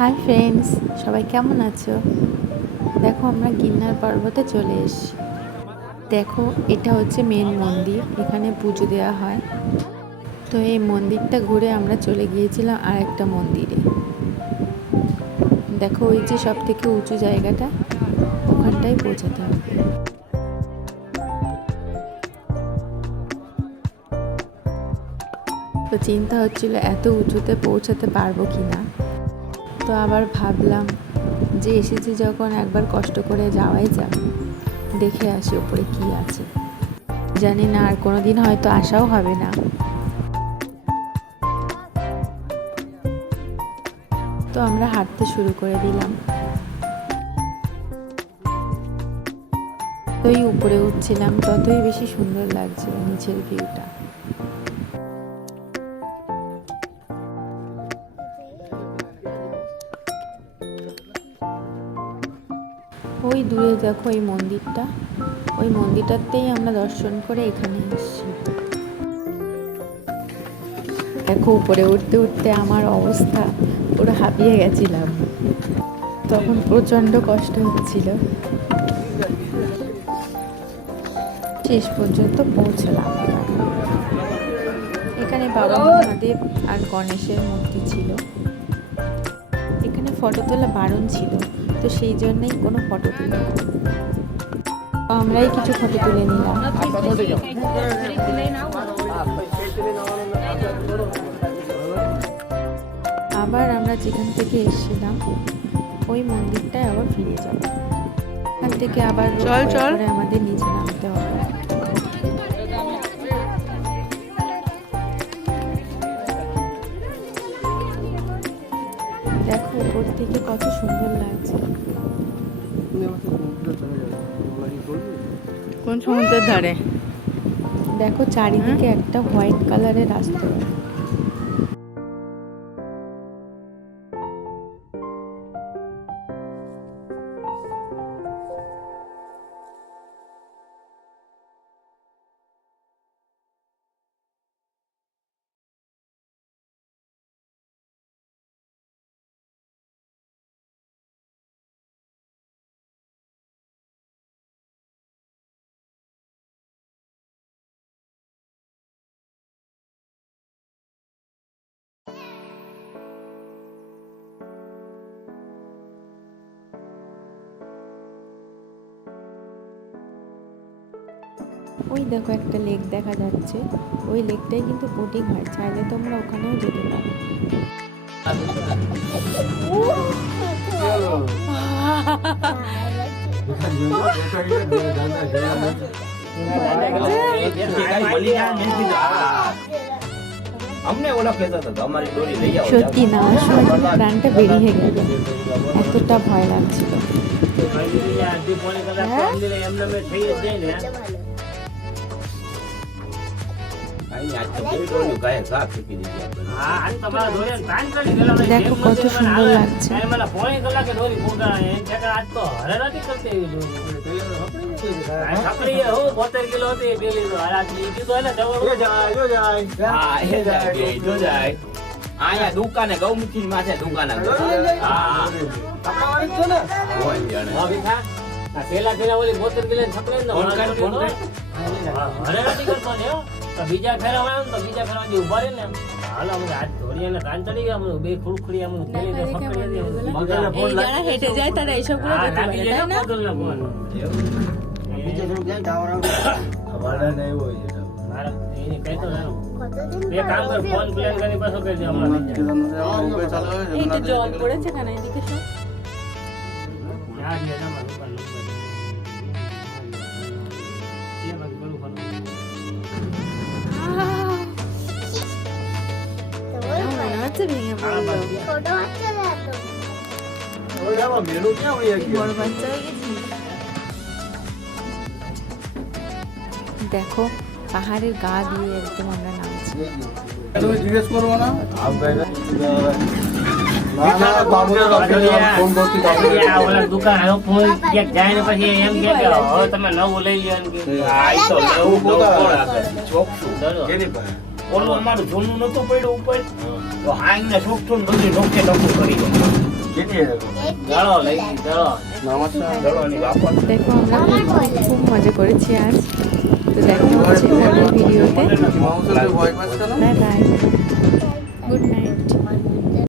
Hi friends, সবাই কেমন আছো? দেখো আমরা গিরনার পর্বতে চলে এসেছি। দেখো এটা হচ্ছে মেন মন্দির, এখানে পুজো দেওয়া হয়। তো এই মন্দিরটা ঘুরে আমরা চলে গিয়েছিলাম আর একটা মন্দিরে। দেখো ওই যে সব থেকে উঁচু জায়গাটা, ওখানটায় পৌঁছাতে হবে। তো চিন্তা হচ্ছিল এত উঁচুতে পৌঁছাতে পারবো কি না। তো আবার ভাবলাম যে এসেছি যখন একবার কষ্ট করে যাওয়াই যাক, দেখে আসি ওপরে কি আছে। জানি না আর কোনোদিন হয়তো আসাও হবে না। তো আমরা হাঁটতে শুরু করে দিলাম। যতই উপরে উঠছিলাম ততই বেশি সুন্দর লাগছিল নিচের ভিউটা। ওই দূরে দেখো এই মন্দিরটা, ওই মন্দিরটাতেই আমরা দর্শন করে এখানে এসেছি। দেখো উপরে উঠতে উঠতে আমার অবস্থা পুরো হাঁপিয়ে গেছিলাম, তখন প্রচণ্ড কষ্ট হচ্ছিল। শেষ পর্যন্ত পৌঁছলাম। এখানে বাবা মহাদেব আর গণেশের মূর্তি ছিল। এখানে ফটো তোলা বারণ ছিল, তো সেই জন্যই কোনো ফটো তুলে আমরাই কিছু ফটো তুলে নিলাম। আবার আমরা যেখান থেকে এসেছিলাম ওই মন্দিরটায় আবার ফিরে যাব। এখান থেকে আবার চল আমাদের নিচে নামতে হবে। দেখো উপর থেকে কত সুন্দর লাগছে। কোন সমুদ্রের ধারে? দেখো চারিদিকে একটা হোয়াইট কালারের রাস্তা। ওই দেখো একটা লেক দেখা যাচ্ছে, ওই লেকটাই কিন্তু বোটিং হয়, চাইলে তোমরা ওখানেও যেতে পারো। সত্যি না সময় প্রাণটা বেরিয়ে গেল, এতটা ভয় লাগছিল। দেখো কত সুন্দর লাগছে। દુકાને ગૌમુખી માથે દુકાન પેલા પેલા ઓલી બોતર પેલા છપડે ને બીજા ફેરા હોય ને તો બીજા ફેરા ઉભા રહે ને હાલ અમે હાથ ધોડી અને કાન ચડી ગયા બે ખુરખુરી અમે પેલી તો પકડી এই যারা হেঁটে যায় তারা এইসব গুলো দেখতে পারে, তাই না? બીજે થોડું જાય ડાવરા ખબર નહીં હોય છે મારા એને કહી તો ના બે કામ કર ફોન પ્લાન કરી પાછો કરી દે હમણાં এই তো জল পড়েছে কেন এদিকে সব? યાર યાર আমার ઉપર નંબર એ બાકી બોલું ફોન মনে হচ্ছে ভেঙে পড়লো। বড় বাচ্চা হয়ে গেছি। দেখো পাহাড়ের গা দিয়ে একদম আমরা নামছি। তুমি জিজ্ঞেস করবো না? ઓલા દુકાન હવે ફોન ક્યાંક જાય ને પછી એમ કે હવે તમે નવું લઈ લ્યો એમ કે આ તો નવું કોણ આપે ચોખ્ખું ઓલું અમારું જૂનું નતું પડ્યું ઉપર તો હાંગ ને ચોખ્ઠું બધું નોકે નોખું કરી દો দাঁড়ো লই দাঁড়ো নামাচ্ছে না। দাঁড়ো নি বাবা দেখো আমরা খুব মজা করেছি আজ। তো দেখা হচ্ছে পরের ভিডিওতে। মাউসের ভয় পাচ্ছে না? Bye bye, good night.